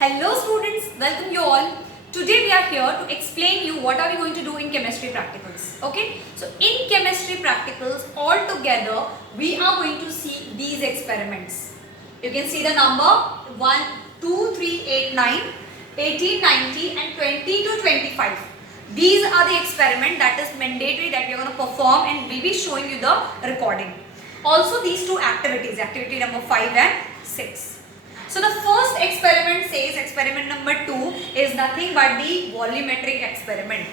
Hello students, welcome you all. Today we are here to explain you what are we going to do in chemistry practicals. Okay, so in chemistry practicals all together we are going to see these experiments. You can see the number 1, 2, 3, 8, 9, 18, 19 and 20 to 25. These are the experiment that is mandatory that we are going to perform and we will be showing you the recording. Also these two activities, activity number 5 and 6. So the first experiment says experiment number 2 is nothing but the volumetric experiment,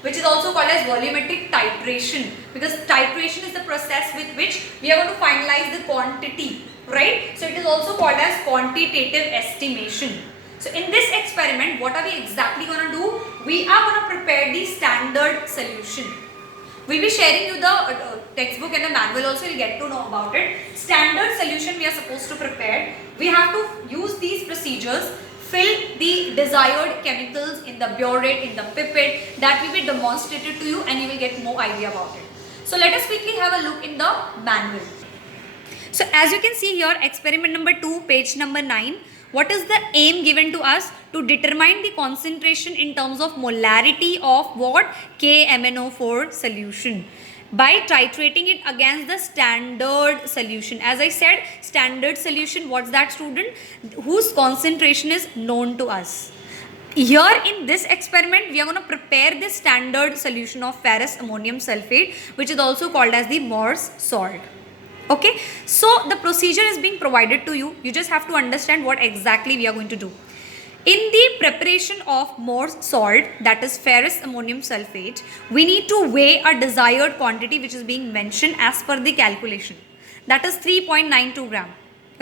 which is also called as volumetric titration, because titration is the process with which we are going to finalize the quantity, right? So it is also called as quantitative estimation. So in this experiment, what are we exactly going to do? We are going to prepare the standard solution. We'll be sharing you the textbook and the manual also, you'll get to know about it. Standard solution we are supposed to prepare. We have to use these procedures, fill the desired chemicals in the burette, in the pipette, that will be demonstrated to you and you will get more idea about it. So let us quickly have a look in the manual. So as you can see here, experiment number 2, page number 9. What is the aim given to us? To determine the concentration in terms of molarity of what? KMnO4 solution by titrating it against the standard solution. As I said, standard solution, what's that, student? Whose concentration is known to us. Here in this experiment, we are going to prepare the standard solution of ferrous ammonium sulfate, which is also called as the Morse salt. Okay, so the procedure is being provided to you. You just have to understand what exactly we are going to do. In the preparation of Morse salt, that is ferrous ammonium sulfate, we need to weigh a desired quantity which is being mentioned as per the calculation. That is 3.92 gram,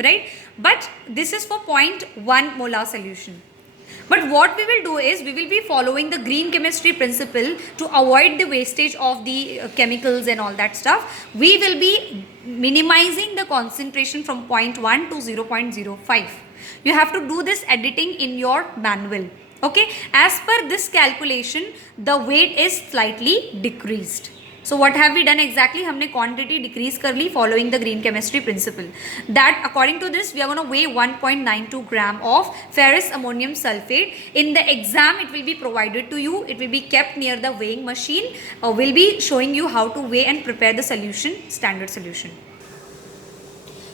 right? But this is for 0.1 molar solution. But what we will do is, we will be following the green chemistry principle to avoid the wastage of the chemicals and all that stuff. We will be minimizing the concentration from 0.1 to 0.05. You have to do this editing in your manual. Okay, as per this calculation, the weight is slightly decreased. So what have we done exactly? हमने quantity decrease कर ली following the green chemistry principle. That according to this, we are going to weigh 1.92 gram of ferrous ammonium sulfate. In the exam, it will be provided to you. It will be kept near the weighing machine. We'll be showing you how to weigh and prepare the solution, standard solution.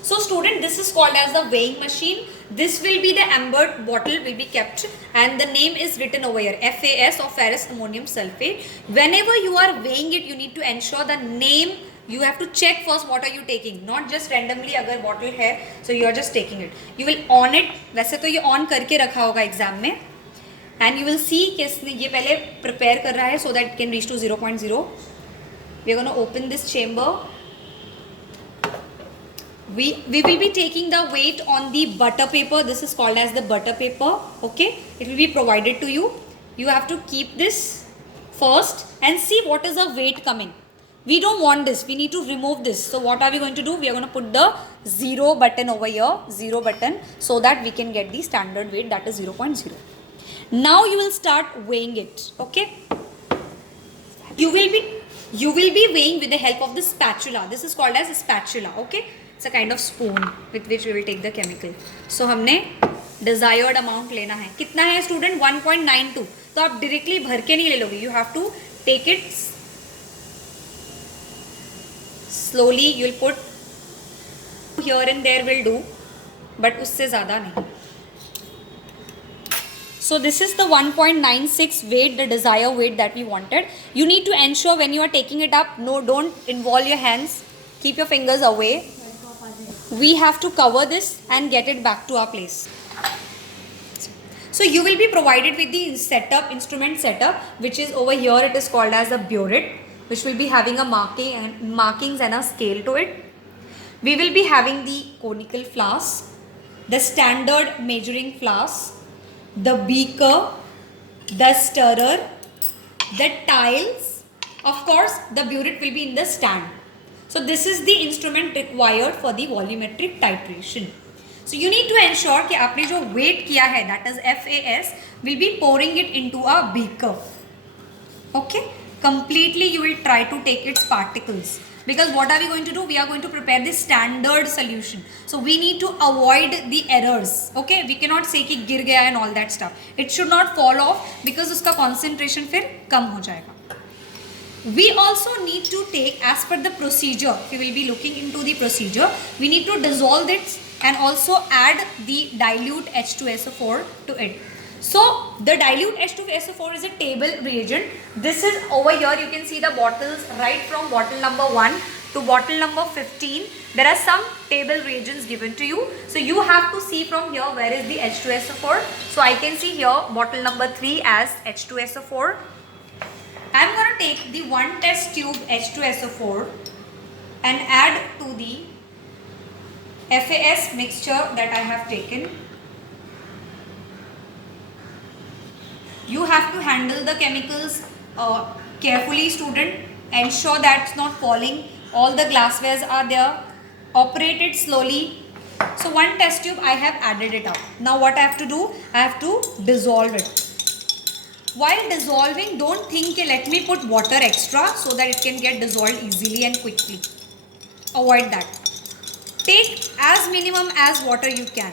So student, this is called as the weighing machine. This will be the amber bottle will be kept and the name is written over here, FAS or ferrous ammonium sulfate. Whenever you are weighing it, you need to ensure the name. You have to check first what are you taking, not just randomly अगर bottle है so you are just taking it. You will on it. वैसे तो ये on करके रखा होगा exam में and you will see कि ये पहले prepare कर रहा है so that it can reach to 0.0. We are going to open this chamber. We will be taking the weight on the butter paper. This is called as the butter paper. Okay, it will be provided to you. You have to keep this first and see what is the weight coming. We don't want this. We need to remove this. So what are we going to do? We are going to put the 0 button over here, 0 button, so that we can get the standard weight, that is 0.0. Now you will start weighing it. Okay, you will be weighing with the help of the spatula. This is called as a spatula. Okay, it's a kind of spoon with which we will take the chemical. So हमने desired amount लेना है. कितना है student? 1.92. तो आप directly भर के नहीं ले लोगे. You have to take it slowly. You will put here and there will do, but उससे ज़्यादा नहीं. So this is the 1.96 weight, the desired weight that we wanted. You need to ensure when you are taking it up, no, don't involve your hands. Keep your fingers away. We have to cover this and get it back to our place. So you will be provided with the setup, instrument setup, which is over here. It is called as a burette, which will be having a markings and a scale to it. We will be having the conical flask, the standard measuring flask, the beaker, the stirrer, the tiles. Of course, the burette will be in the stand. So this is the instrument required for the volumetric titration. So you need to ensure कि आपने जो weight किया है, that is FAS, will be pouring it into a beaker. Okay, completely you will try to take its particles. because what are we going to do? We are going to prepare the standard solution, so we need to avoid the errors. Okay, we cannot say कि गिर गया and all that stuff. It should not fall off because उसका concentration फिर कम हो जाएगा. We also need to take, as per the procedure, we will be looking into the procedure, we need to dissolve it and also add the dilute H2SO4 to it. So the dilute H2SO4 is a table reagent. This is over here, you can see the bottles right from bottle number 1 to bottle number 15. There are some table reagents given to you. So you have to see from here where is the H2SO4. So I can see here bottle number 3 as H2SO4. I am going to take the 1 test tube H2SO4 and add to the FAS mixture that I have taken. You have to handle the chemicals carefully, student. Ensure that it's not falling. All the glasswares are there. Operate it slowly. So 1 test tube I have added it up. Now what I have to do? I have to dissolve it. While dissolving, don't think let me put water extra so that it can get dissolved easily and quickly. Avoid that. Take as minimum as water you can.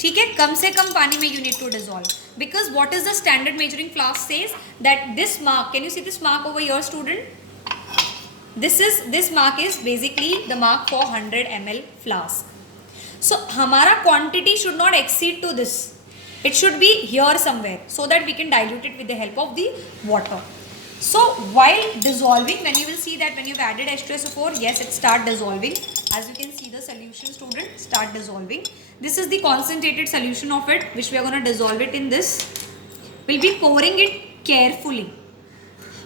ठीक है, कम से कम पानी में you need to dissolve. Because what is the standard measuring flask says that this mark, can you see this mark over here, student? This mark is basically the mark for 100 ml flask. So हमारा quantity should not exceed to this. It should be here somewhere so that we can dilute it with the help of the water. So while dissolving, when you will see that when you've added H2SO4, yes, it start dissolving. As you can see the solution, student, start dissolving. This is the concentrated solution of it, which we are going to dissolve it in this. We'll be pouring it carefully.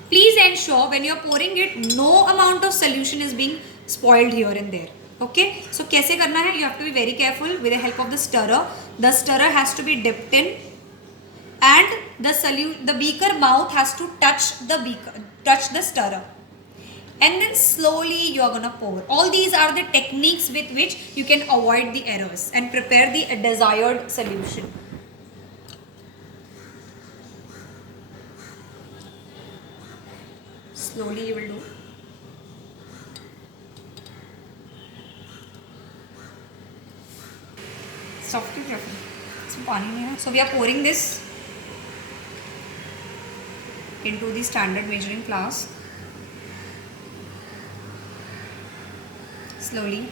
Please ensure when you are pouring it, no amount of solution is being spoiled here and there. Okay, so कैसे करना है? You have to be very careful with the help of the stirrer. The stirrer has to be dipped in, and the beaker mouth has to touch the stirrer, and then slowly you are gonna pour. All these are the techniques with which you can avoid the errors and prepare the desired solution. Slowly you will do. Softly careful. So we are pouring this into the standard measuring flask. Slowly.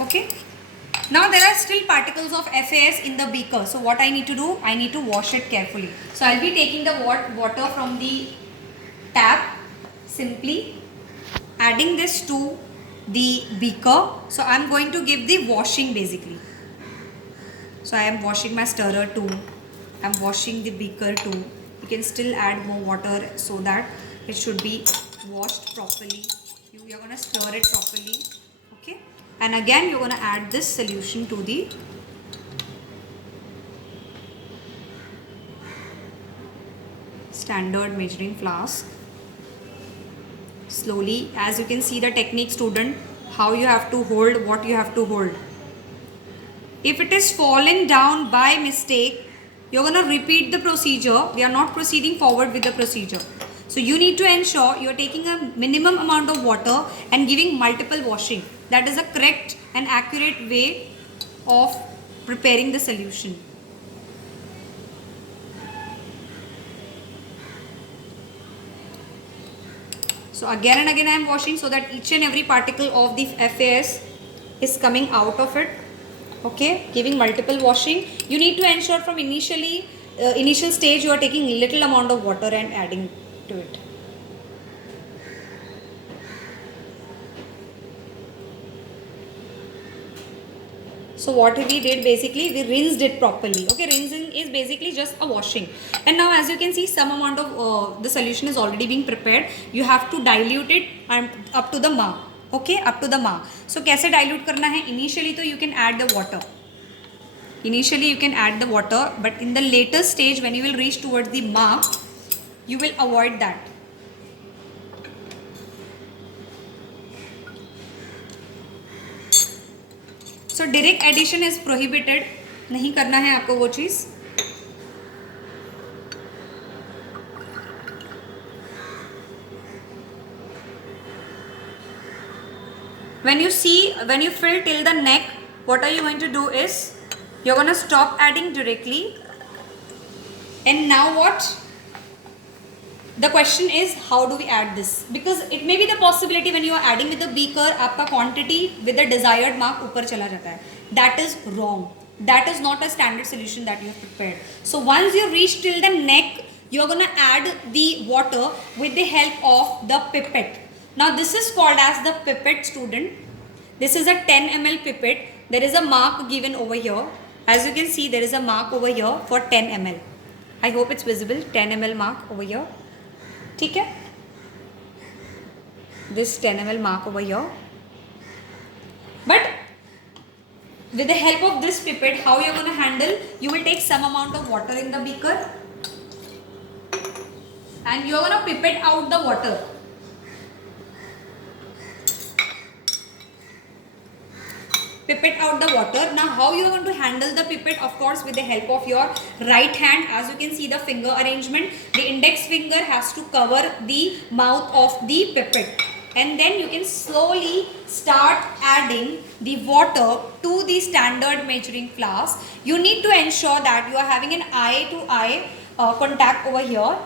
Okay. Now there are still particles of FAS in the beaker. So what I need to do? I need to wash it carefully. So I'll be taking the water from the tap, simply adding this to the beaker. So I am going to give the washing basically. So I am washing my stirrer too. I am washing the beaker too. You can still add more water so that it should be washed properly. You are going to stir it properly. Okay. And again you are going to add this solution to the standard measuring flask. Slowly, as you can see the technique, student, how you have to hold, what you have to hold. If it is fallen down by mistake, you're going to repeat the procedure. We are not proceeding forward with the procedure. So you need to ensure you're taking a minimum amount of water and giving multiple washing. That is a correct and accurate way of preparing the solution. So again and again I am washing so that each and every particle of the FAS is coming out of it. Okay, giving multiple washing. You need to ensure from initial stage you are taking little amount of water and adding to it. So what we did basically, we rinsed it properly. Okay, rinsing is basically just a washing. And now as you can see, some amount of the solution is already being prepared. You have to dilute it up to the mark. Okay, up to the mark. So कैसे dilute करना है? Initially तो you can add the water. Initially you can add the water, but in the later stage when you will reach towards the mark, you will avoid that. So direct addition is prohibited. नहीं करना है आपको वो चीज़. When you fill till the neck, what are you going to do is, you're going to stop adding directly. And now what? The question is, how do we add this? Because it may be the possibility when you are adding with the beaker, आपका quantity with the desired mark ऊपर चला जाता है. That is wrong. That is not a standard solution that you have prepared. So once you reach till the neck, you are going to add the water with the help of the pipette. Now this is called as the pipette, student. This is a 10 ml pipette. There is a mark given over here. As you can see, there is a mark over here for 10 ml. I hope it's visible. 10 ml mark over here. ठीक है? This 10 ml mark over here. But with the help of this pipette, how you're going to handle? You will take some amount of water in the beaker and you're going to pipette out the water. Pipette out the water. Now how you are going to handle the pipette? Of course with the help of your right hand. As you can see the finger arrangement, the index finger has to cover the mouth of the pipette, and then you can slowly start adding the water to the standard measuring flask. You need to ensure that you are having an eye to eye contact over here.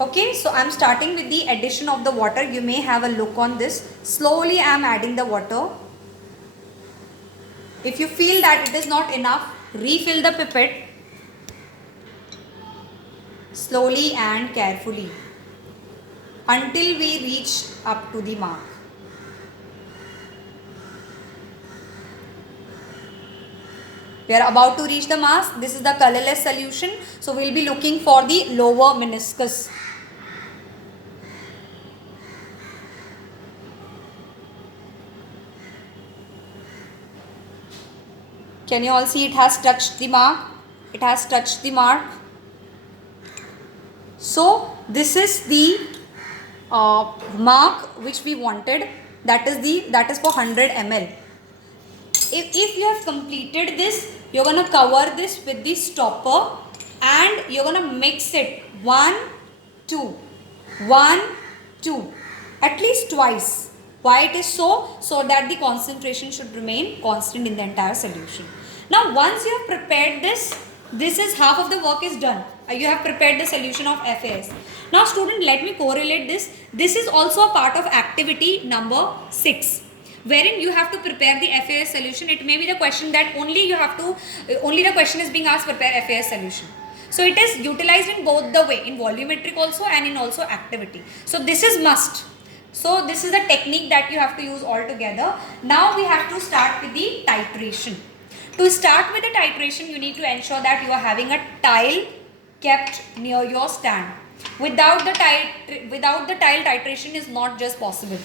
Okay, so I am starting with the addition of the water. You may have a look on this. Slowly I am adding the water. If you feel that it is not enough, refill the pipette slowly and carefully until we reach up to the mark. We are about to reach the mark. This is the colorless solution. So we will be looking for the lower meniscus. Can you all see it has touched the mark? It has touched the mark. So this is the mark which we wanted. That is for 100 ml. If you have completed this, you're gonna cover this with the stopper and you're gonna mix it 1, 2, 1, 2, at least twice. Why it is so? So that the concentration should remain constant in the entire solution. Now once you have prepared this is half of the work is done. You have prepared the solution of FAS. Now student, let me correlate this. This is also a part of activity number 6, wherein you have to prepare the FAS solution. It may be the question that only the question is being asked, prepare FAS solution. So it is utilized in both the way, in volumetric also and in also activity. So this is must. So this is the technique that you have to use all together. Now we have to start with the titration. To start with the titration, you need to ensure that you are having a tile kept near your stand. Without the tile, titration is not just possible.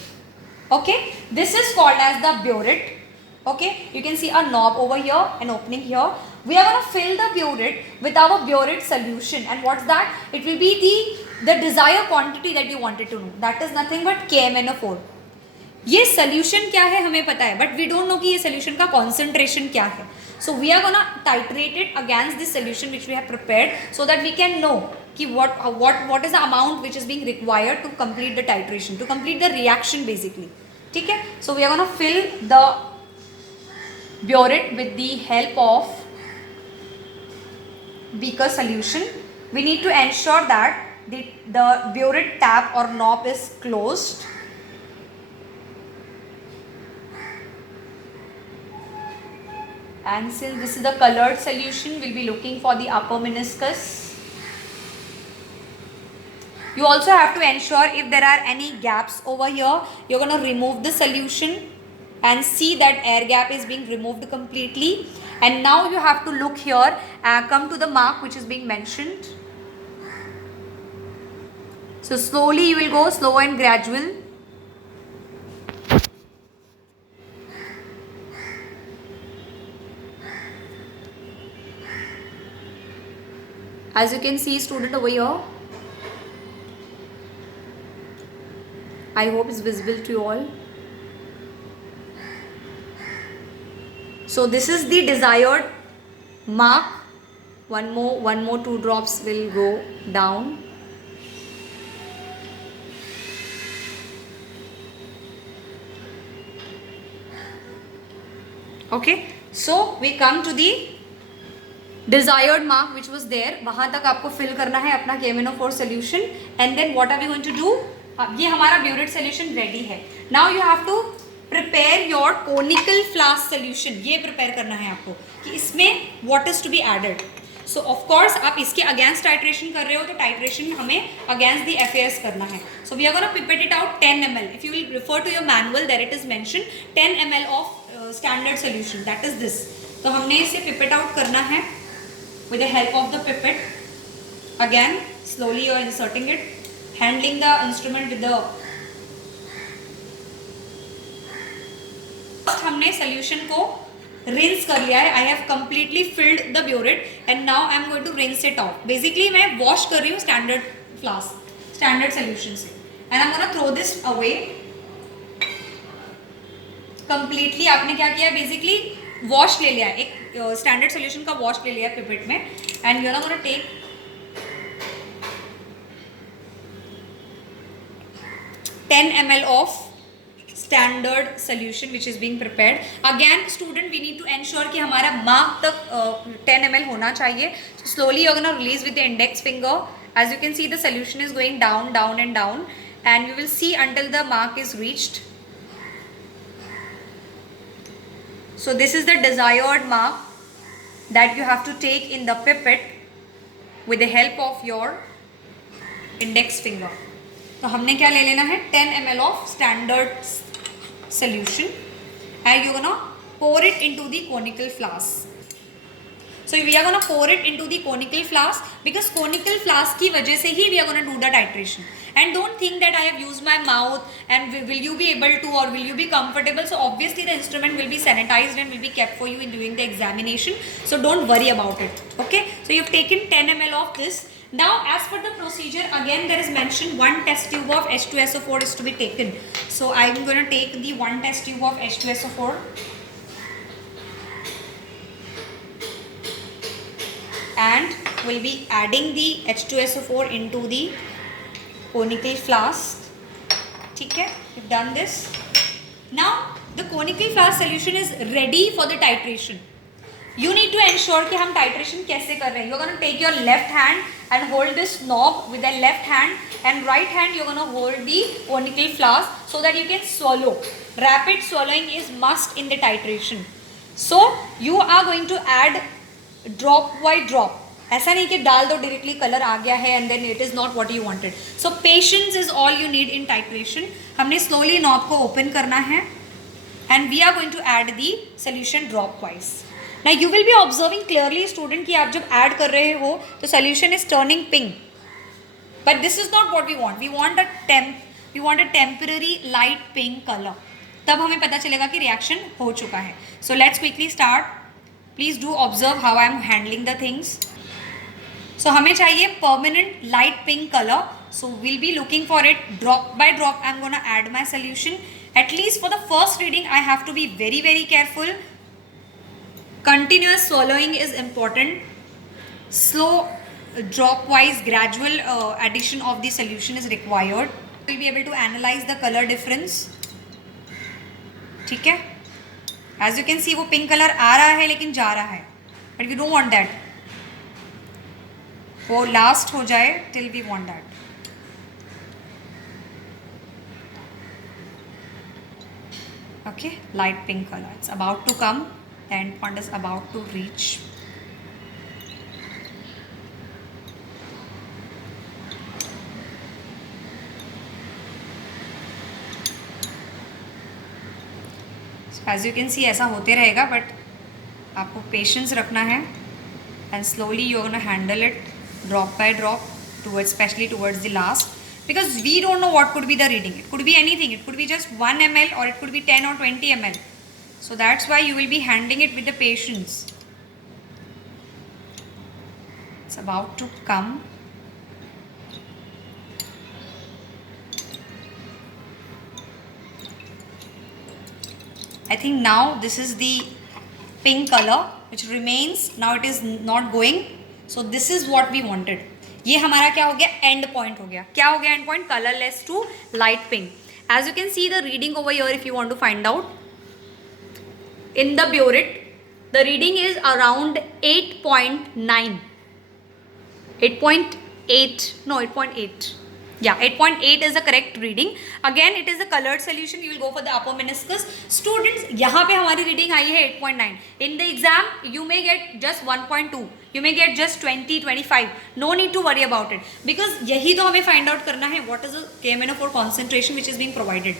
Okay, this is called as the burette. Okay, you can see a knob over here, an opening here. We are going to fill the burette with our burette solution. And what's that? It will be the desired quantity that you wanted to know. That is nothing but KMnO4. ये solution क्या है हमें पता है, but we don't know कि ये solution का concentration क्या है. So we are gonna titrate it against this solution which we have prepared, so that we can know कि what is the amount which is being required to complete the titration, to complete the reaction basically. ठीक है? So we are gonna fill the burette with the help of beaker solution. We need to ensure that the burette tap or knob is closed. And since this is the colored solution, we'll be looking for the upper meniscus. You also have to ensure if there are any gaps over here, you're going to remove the solution and see that air gap is being removed completely. And now you have to look here and come to the mark which is being mentioned. So slowly you will go, slow and gradual. As you can see, student over here, I hope it's visible to you all. So this is the desired mark. One more 2 drops will go down. Okay, so we come to the desired mark which was there. वहाँ तक आपको fill करना है अपना KMnO4 solution and then what are we going to do? ये हमारा burette solution ready है. Now you have to prepare your conical flask solution. ये prepare करना है आपको कि इसमें what is to be added. So of course आप इसके against titration कर रहे हो तो titration हमें against the FAS करना है. So we are going to pipette it out 10 ml. If you will refer to your manual, there it is mentioned 10 ml of standard solution. That is this. तो हमने इसे pipette out करना है with the help of the pipette. Again, slowly you are inserting it, handling the instrument with the. First हमने solution को rinse कर लिया है. I have completely filled the burette and now I am going to rinse it out. Basically मैं wash कर रही हूँ standard flask, standard solution से, and I am gonna throw this away. Completely आपने क्या किया? Basically wash ले लिया है, एक standard solution का wash ले लिया है pipette में, and you are gonna take 10 ml of standard solution which is being prepared. Again student, we need to ensure कि हमारा mark तक 10 ml होना चाहिए. So slowly you are going to release with the index finger. As you can see the solution is going down, down and down, and you will see until the mark is reached. So this is the desired mark that you have to take in the pipette with the help of your index finger. तो हमने क्या ले लेना है? 10 ml of standard solution and you're gonna pour it into the conical flask. So we are gonna pour it into the conical flask because conical flask की वजह से ही we are gonna do the titration. And don't think that I have used my mouth and will you be able to or will you be comfortable. So obviously the instrument will be sanitized and will be kept for you in doing the examination. So don't worry about it. Okay. So you've taken 10 ml of this. Now as per the procedure, again there is mentioned 1 test tube of H2SO4 is to be taken. So I am going to take the 1 test tube of H2SO4 and will be adding the H2SO4 into the conical flask. Okay, we've done this. Now the conical flask solution is ready for the titration. You need to ensure कि हम titration कैसे कर रहे हैं. You're going to take your left hand and hold this knob with the left hand and right hand you're going to hold the conical flask so that you can swallow. Rapid swallowing is must in the titration. So you are going to add drop by drop. ऐसा नहीं कि डाल दो directly color आ गया है and then it is not what you wanted. So patience is all you need in titration. हमने slowly knob को open करना है and we are going to add the solution drop wise. Now you will be observing clearly student कि आप जब add कर रहे हो तो solution is turning pink. But this is not what we want. We want a temporary light pink color. तब हमें पता चलेगा कि reaction हो चुका है. So let's quickly start. Please do observe how I am handling the things. So हमें चाहिए permanent light pink color. So we'll be looking for it drop by drop. I'm gonna add my solution. At least for the first reading, I have to be very, very careful. Continuous swallowing is important. Slow drop wise gradual addition of the solution is required. We'll be able to analyze the color difference. ठीक है? As you can see वो pink color आ रहा है लेकिन जा रहा है. But we don't want that. वो last हो जाए till we want that. Okay, light pink color. It's about to come. The end point is about to reach. So as you can see ऐसा होते रहेगा but आपको patience रखना है and slowly you're going to handle it drop by drop towards, especially towards the last, because we don't know what could be the reading. It could be anything. It could be just 1 ml or it could be 10 or 20 ml. So that's why you will be handling it with the patience. It's about to come. I think now this is the pink color which remains. Now it is not going. So this is what we wanted. ये हमारा क्या हो गया? End point हो गया. क्या हो गया end point? Colorless to light pink. As you can see the reading over here if you want to find out. in the burette, the reading is around 8.9. 8.8, no 8.8. Yeah, 8.8 is the correct reading. Again, it is a colored solution. You will go for the upper meniscus. Students, यहाँ पे हमारी reading आई है 8.9. In the exam, you may get just 1.2. You may get just 20, 25. No need to worry about it. Because यही तो हमें find out करना है what is the KMNO4 concentration which is being provided.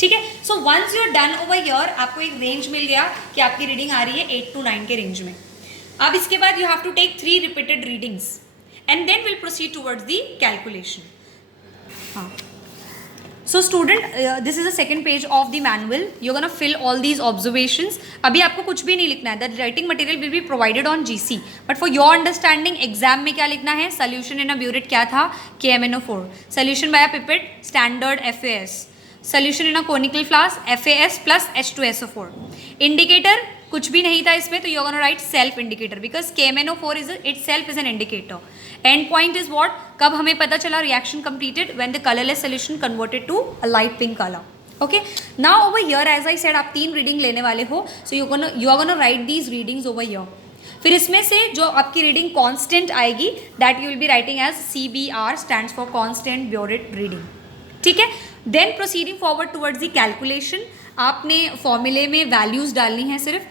ठीक है. So once you're done over here, आपको एक range मिल गया कि आपकी reading आ रही है 8 to 9 के range में. अब इसके बाद you have to take 3 repeated readings. And then we'll proceed towards the calculation. So student, this is the second page of the manual. You're gonna fill all these observations. अभी आपको कुछ भी नहीं लिखना है. The writing material will be provided on GC. But for your understanding, exam में क्या लिखना है? Solution in a burette क्या था? KMNO4. Solution by a pipette, standard FAS. Solution in a conical flask, FAS plus H2SO4. Indicator कुछ भी नहीं था इसमें, तो you're gonna write self indicator because KMNO4 is itself is an indicator. End point is what? कब हमें पता चला reaction completed? When the colorless solution converted to a light pink color. Okay. Now over here, as I said, आप 3 reading लेने वाले हो, so you are gonna write these readings over here. फिर इसमें से जो आपकी reading constant आएगी, that you will be writing as CBR, stands for constant burette reading. ठीक है. Then proceeding forward towards the calculation, आपने फॉर्मूले में वैल्यूज डालनी है. सिर्फ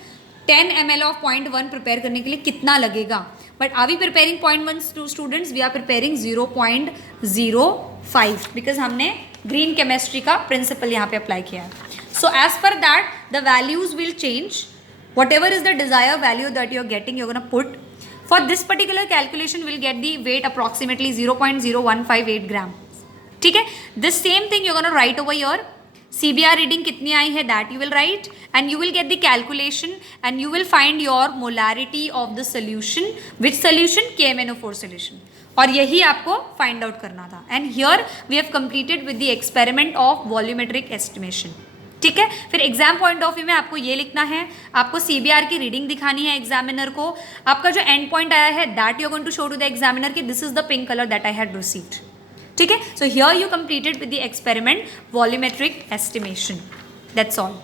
10 ml of 0.1 प्रिपेयर करने के लिए कितना लगेगा? But are we preparing 0.1 students? We are preparing 0.05 because हमने ग्रीन केमिस्ट्री का प्रिंसिपल यहाँ पे अप्लाई किया है. So as per that the values will change. Whatever is the desire value that you are getting, you are gonna put. For this particular calculation will get the weight approximately 0.0158 gram. ठीक है. This same thing you are gonna write over your. CBR reading कितनी आई है that you will write and you will get the calculation and you will find your molarity of the solution. Which solution? KMNO4 solution. और यही आपको find out करना था. And here we have completed with the experiment of volumetric estimation. ठीक है. फिर exam point of view में आपको ये लिखना है, आपको CBR की रीडिंग दिखानी है एग्जामिनर को. आपका जो एंड पॉइंट आया है that you are going to show to the examiner कि this is the pink color that I had received. ठीक है. So here you completed with the experiment volumetric estimation. That's all.